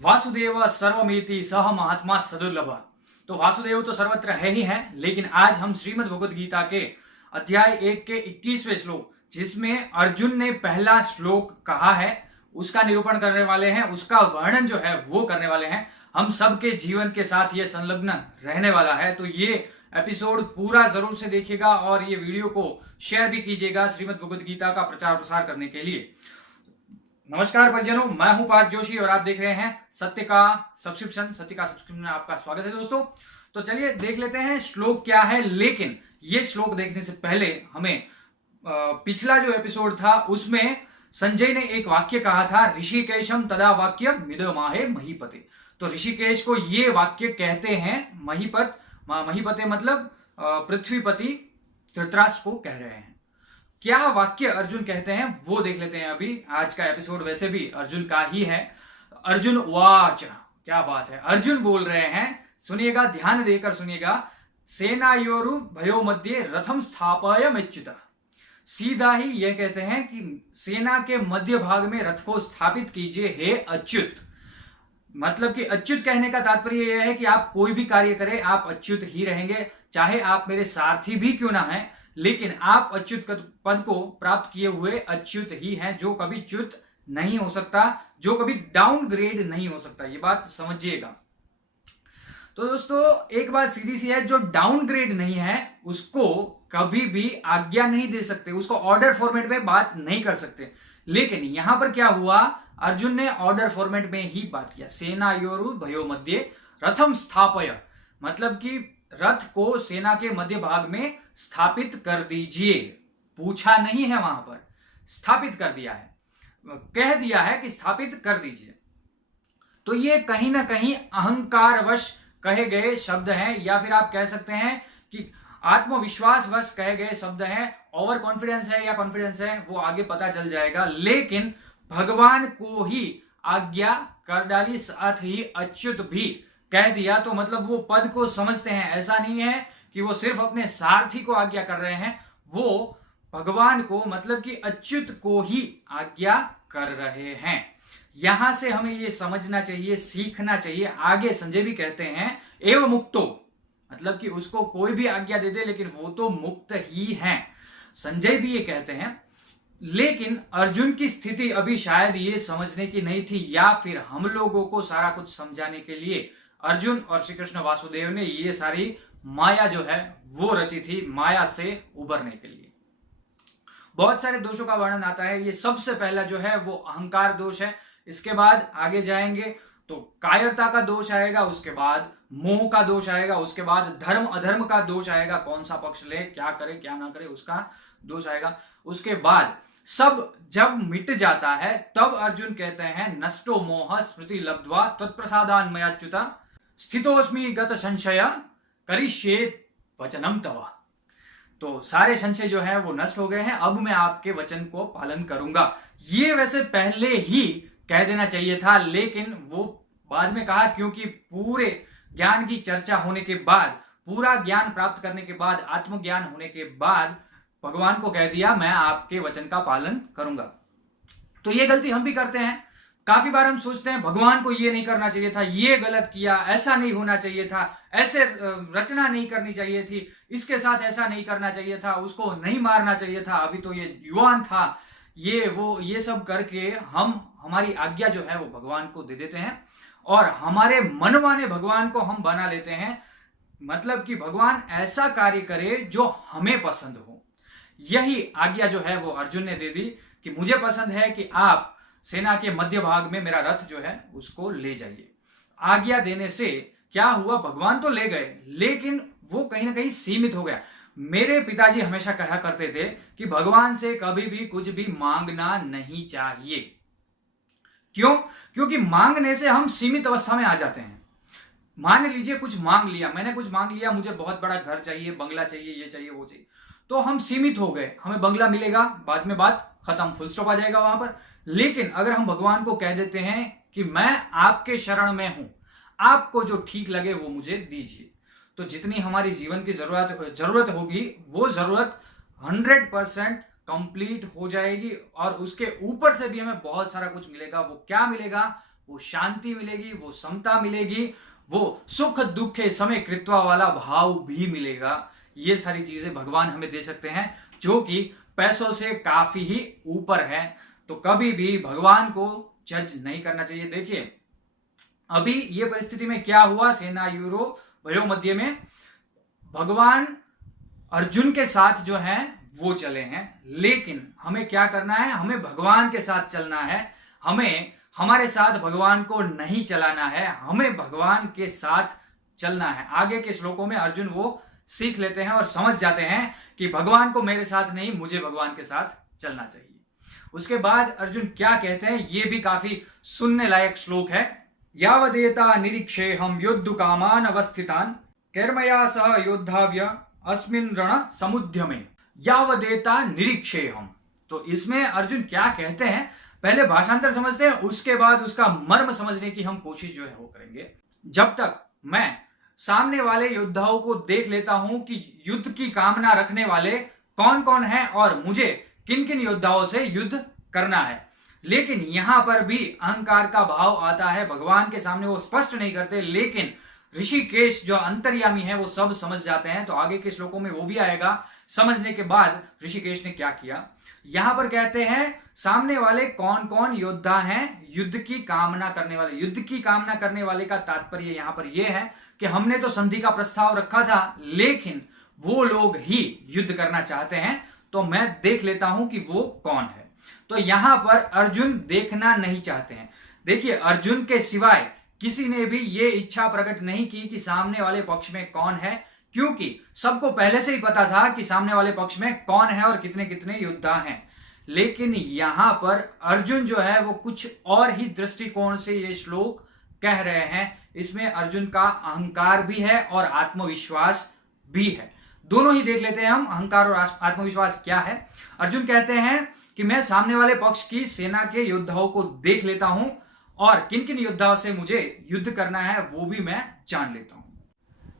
वासुदेव सर्वमिति सह महात्मा सदुर्लभ। तो वासुदेव तो सर्वत्र है ही है, लेकिन आज हम श्रीमद् भगवद गीता के अध्याय 1 के 21वें श्लोक, जिसमें अर्जुन ने पहला श्लोक कहा है, उसका निरूपण करने वाले हैं, उसका वर्णन जो है वो करने वाले हैं। हम सबके जीवन के साथ ये संलग्न रहने वाला है, तो ये एपिसोड पूरा जरूर से देखिएगा और ये वीडियो को शेयर भी कीजिएगा श्रीमद् भगवद गीता का प्रचार प्रसार करने के लिए। नमस्कार परिजनों, मैं हूं पार्थ जोशी और आप देख रहे हैं सत्य का सब्सक्रिप्शन में आपका स्वागत है दोस्तों। तो चलिए देख लेते हैं श्लोक क्या है। लेकिन ये श्लोक देखने से पहले हमें पिछला जो एपिसोड था उसमें संजय ने एक वाक्य कहा था, ऋषिकेशम तदा वाक्य मिदमाहे महीपते। तो ऋषिकेश को ये वाक्य कहते हैं महीपते मतलब पृथ्वीपति धृतराष्ट्र को कह रहे हैं। क्या वाक्य अर्जुन कहते हैं वो देख लेते हैं। अभी आज का एपिसोड वैसे भी अर्जुन का ही है। अर्जुन वाच, क्या बात है, अर्जुन बोल रहे हैं, सुनिएगा, ध्यान देकर सुनिएगा। सेनायोरु भयो मध्य रथम स्थापयमेच्युत। सीधा ही यह कहते हैं कि सेना के मध्य भाग में रथ को स्थापित कीजिए हे अच्युत। मतलब कि अच्युत कहने का तात्पर्य यह है कि आप कोई भी कार्य करें आप अच्युत ही रहेंगे, चाहे आप मेरे सारथी भी क्यों ना हैं, लेकिन आप अच्युत पद को प्राप्त किए हुए अच्युत ही हैं, जो कभी च्युत नहीं हो सकता, जो कभी डाउनग्रेड नहीं हो सकता। ये बात समझिएगा। तो दोस्तों एक बात सीधी सी है, जो डाउनग्रेड नहीं है उसको कभी भी आज्ञा नहीं दे सकते, उसको ऑर्डर फॉर्मेट में बात नहीं कर सकते। लेकिन यहां पर क्या हुआ, अर्जुन ने ऑर्डर फॉर्मेट में ही बात किया। सेनायोरु भयो मध्य रथम स्थापय, मतलब कि रथ को सेना के मध्य भाग में स्थापित कर दीजिए। पूछा नहीं है, वहां पर स्थापित कर दिया है, कह दिया है कि स्थापित कर दीजिए। तो ये कहीं ना कहीं अहंकारवश कहे गए शब्द हैं, या फिर आप कह सकते हैं कि आत्मविश्वासवश कहे गए शब्द हैं। ओवर कॉन्फिडेंस है या कॉन्फिडेंस है वो आगे पता चल जाएगा, लेकिन भगवान को ही आज्ञा कर डाली, साथ ही अच्युत भी कह दिया। तो मतलब वो पद को समझते हैं। ऐसा नहीं है कि वो सिर्फ अपने सारथी को आज्ञा कर रहे हैं, वो भगवान को मतलब कि अच्युत को ही आज्ञा कर रहे हैं। यहां से हमें ये समझना चाहिए, सीखना चाहिए। आगे संजय भी कहते हैं एवं मुक्तो, मतलब कि उसको कोई भी आज्ञा दे दे लेकिन वो तो मुक्त ही है। संजय भी ये कहते हैं। लेकिन अर्जुन की स्थिति अभी शायद ये समझने की नहीं थी, या फिर हम लोगों को सारा कुछ समझाने के लिए अर्जुन और श्री कृष्ण वासुदेव ने ये सारी माया जो है वो रची थी, माया से उबरने के लिए। बहुत सारे दोषों का वर्णन आता है। ये सबसे पहला जो है वो अहंकार दोष है। इसके बाद आगे जाएंगे तो कायरता का दोष आएगा, उसके बाद मोह का दोष आएगा, उसके बाद धर्म अधर्म का दोष आएगा, कौन सा पक्ष ले, क्या करे क्या ना करे, उसका दोष आएगा। उसके बाद सब जब मिट जाता है तब अर्जुन कहते हैं नष्टो मोह स्मृति लब्ध्वा त्वत्प्रसादान् मयाच्युत स्थितोस्मि गत संशय करिष्ये वचनम तव। तो सारे संशय जो है वो नष्ट हो गए हैं, अब मैं आपके वचन को पालन करूंगा। ये वैसे पहले ही कह देना चाहिए था, लेकिन वो बाद में कहा, क्योंकि पूरे ज्ञान की चर्चा होने के बाद, पूरा ज्ञान प्राप्त करने के बाद, आत्मज्ञान होने के बाद भगवान को कह दिया मैं आपके वचन का पालन करूंगा। तो ये गलती हम भी करते हैं। काफी बार हम सोचते हैं भगवान को ये नहीं करना चाहिए था, ये गलत किया, ऐसा नहीं होना चाहिए था, ऐसे रचना नहीं करनी चाहिए थी, इसके साथ ऐसा नहीं करना चाहिए था, उसको नहीं मारना चाहिए था, अभी तो ये युवान था, ये सब करके हम हमारी आज्ञा जो है वो भगवान को दे देते हैं और हमारे मनमाने भगवान को हम बना लेते हैं। मतलब कि भगवान ऐसा कार्य करे जो हमें पसंद हो। यही आज्ञा जो है वो अर्जुन ने दे दी कि मुझे पसंद है कि आप सेना के मध्य भाग में मेरा रथ जो है उसको ले जाइए। आज्ञा देने से क्या हुआ, भगवान तो ले गए, लेकिन वो कहीं ना कहीं सीमित हो गया। मेरे पिताजी हमेशा कहा करते थे कि भगवान से कभी भी कुछ भी मांगना नहीं चाहिए। क्यों? क्योंकि मांगने से हम सीमित अवस्था में आ जाते हैं। मान लीजिए कुछ मांग लिया, मैंने कुछ मांग लिया, मुझे बहुत बड़ा घर चाहिए, बंगला चाहिए, ये चाहिए, वो चाहिए, तो हम सीमित हो गए। हमें बंगला मिलेगा, बाद में बात खत्म, फुल स्टॉप आ जाएगा वहां पर। लेकिन अगर हम भगवान को कह देते हैं कि मैं आपके शरण में हूं, आपको जो ठीक लगे वो मुझे दीजिए, तो जितनी हमारी जीवन की जरूरत होगी वो जरूरत 100% कंप्लीट हो जाएगी और उसके ऊपर से भी हमें बहुत सारा कुछ मिलेगा। वो क्या मिलेगा? वो शांति मिलेगी, वो समता मिलेगी, वो सुख दुखे समय कृत्वा वाला भाव भी मिलेगा। ये सारी चीजें भगवान हमें दे सकते हैं, जो कि पैसों से काफी ही ऊपर है। तो कभी भी भगवान को जज नहीं करना चाहिए। देखिए अभी ये परिस्थिति में क्या हुआ, सेना यूरो भयो मध्य में भगवान अर्जुन के साथ जो है वो चले हैं, लेकिन हमें क्या करना है, हमें भगवान के साथ चलना है। हमें हमारे साथ भगवान को नहीं चलाना है, हमें भगवान के साथ चलना है। आगे के श्लोकों में अर्जुन वो सीख लेते हैं और समझ जाते हैं कि भगवान को मेरे साथ नहीं, मुझे भगवान के साथ चलना चाहिए। उसके बाद अर्जुन क्या कहते हैं, ये भी काफी सुनने लायक श्लोक है। यावदेता निरीक्षेहम युद्ध कामान अवस्थितान कर्मया सह योद्धाव्य अस्मिन् रण समुद्यमे। यावदेता निरीक्षेहम, तो इसमें अर्जुन क्या कहते हैं, पहले भाषांतर समझते हैं, उसके बाद उसका मर्म समझने की हम कोशिश जो है वो करेंगे। जब तक मैं सामने वाले योद्धाओं को देख लेता हूं कि युद्ध की कामना रखने वाले कौन कौन हैं और मुझे किन किन योद्धाओं से युद्ध करना है, लेकिन यहां पर भी अहंकार का भाव आता है। भगवान के सामने वो स्पष्ट नहीं करते, लेकिन ऋषिकेश जो अंतर्यामी है वो सब समझ जाते हैं। तो आगे के श्लोकों में वो भी आएगा। समझने के बाद ऋषिकेश ने क्या किया, यहां पर कहते हैं सामने वाले कौन कौन योद्धा हैं, युद्ध की कामना करने वाले। युद्ध की कामना करने वाले का तात्पर्य यहां पर यह है कि हमने तो संधि का प्रस्ताव रखा था, लेकिन वो लोग ही युद्ध करना चाहते हैं, तो मैं देख लेता हूं कि वो कौन है। तो यहां पर अर्जुन देखना नहीं चाहते हैं। देखिए अर्जुन के सिवाय किसी ने भी ये इच्छा प्रकट नहीं की कि सामने वाले पक्ष में कौन है, क्योंकि सबको पहले से ही पता था कि सामने वाले पक्ष में कौन है और कितने कितने योद्धा हैं। लेकिन यहां पर अर्जुन जो है वो कुछ और ही दृष्टिकोण से ये श्लोक कह रहे हैं। इसमें अर्जुन का अहंकार भी है और आत्मविश्वास भी है। दोनों ही देख लेते हैं हम, अहंकार और आत्मविश्वास क्या है। अर्जुन कहते हैं कि मैं सामने वाले पक्ष की सेना के योद्धाओं को देख लेता हूं और किन किन योद्धाओं से मुझे युद्ध करना है वो भी मैं जान लेता हूं।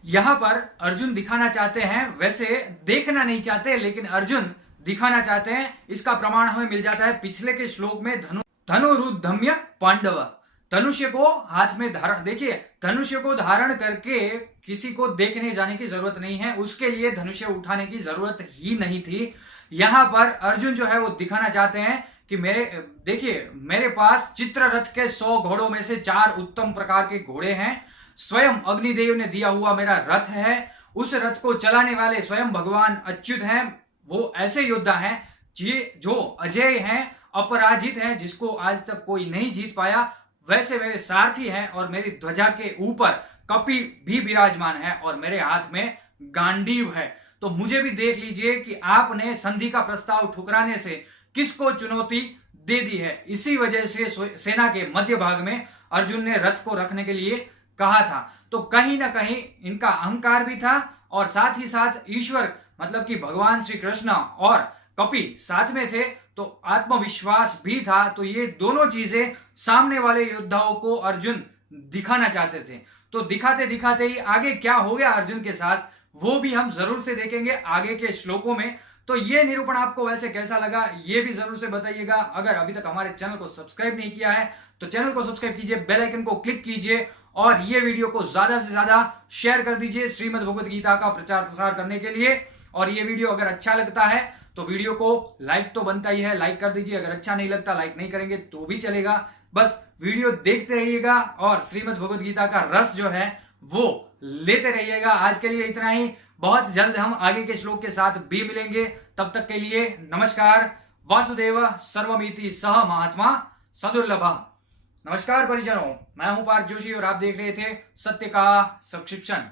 यहां पर अर्जुन दिखाना चाहते हैं, वैसे देखना नहीं चाहते, लेकिन अर्जुन दिखाना चाहते हैं। इसका प्रमाण हमें मिल जाता है पिछले के श्लोक में, धनुरुद्धम्य पांडव, धनुष्य को हाथ में धारण। देखिए धनुष्य को धारण करके किसी को देखने जाने की जरूरत नहीं है, उसके लिए धनुष्य उठाने की जरूरत ही नहीं थी। यहां पर अर्जुन जो है वो दिखाना चाहते हैं कि मेरे पास चित्ररथ के 100 घोड़ों में से 4 उत्तम प्रकार के घोड़े हैं। स्वयं अग्निदेव ने दिया हुआ मेरा रथ है, उस रथ को चलाने वाले स्वयं भगवान अच्युत हैं। वो ऐसे योद्धा हैं जो अजय हैं, अपराजित हैं, जिसको आज तक कोई नहीं जीत पाया। वैसे मेरे सारथी हैं और मेरी ध्वजा के ऊपर कपि भी विराजमान है और मेरे हाथ में गांडीव है। तो मुझे भी देख लीजिए कि आपने संधि का प्रस्ताव ठुकराने से किसको चुनौती दे दी है। इसी वजह से सेना के मध्य भाग में अर्जुन ने रथ को रखने के लिए कहा था। तो कहीं ना कहीं इनका अहंकार भी था और साथ ही साथ ईश्वर मतलब कि भगवान श्री कृष्ण और कपि साथ में थे, तो आत्मविश्वास भी था। तो ये दोनों चीजें सामने वाले योद्धाओं को अर्जुन दिखाना चाहते थे। तो दिखाते दिखाते ही आगे क्या हो गया अर्जुन के साथ, वो भी हम जरूर से देखेंगे आगे के श्लोकों में। तो ये निरूपण आपको वैसे कैसा लगा ये भी जरूर से बताइएगा। अगर अभी तक हमारे चैनल को सब्सक्राइब नहीं किया है तो चैनल को सब्सक्राइब कीजिए, बेल आइकन को क्लिक कीजिए और ये वीडियो को ज्यादा से ज्यादा शेयर कर दीजिए श्रीमद् भगवद गीता का प्रचार प्रसार करने के लिए। और ये वीडियो अगर अच्छा लगता है तो वीडियो को लाइक तो बनता ही है, लाइक कर दीजिए। अगर अच्छा नहीं लगता, लाइक नहीं करेंगे तो भी चलेगा, बस वीडियो देखते रहिएगा और श्रीमद् भगवद गीता का रस जो है वो लेते रहिएगा। आज के लिए इतना ही, बहुत जल्द हम आगे के श्लोक के साथ भी मिलेंगे। तब तक के लिए नमस्कार। वासुदेव सर्वमिति सह महात्मा सदुर्लभ। नमस्कार परिजनों, मैं हूं पार्थ जोशी और आप देख रहे थे सत्य का सब्सक्रिप्शन।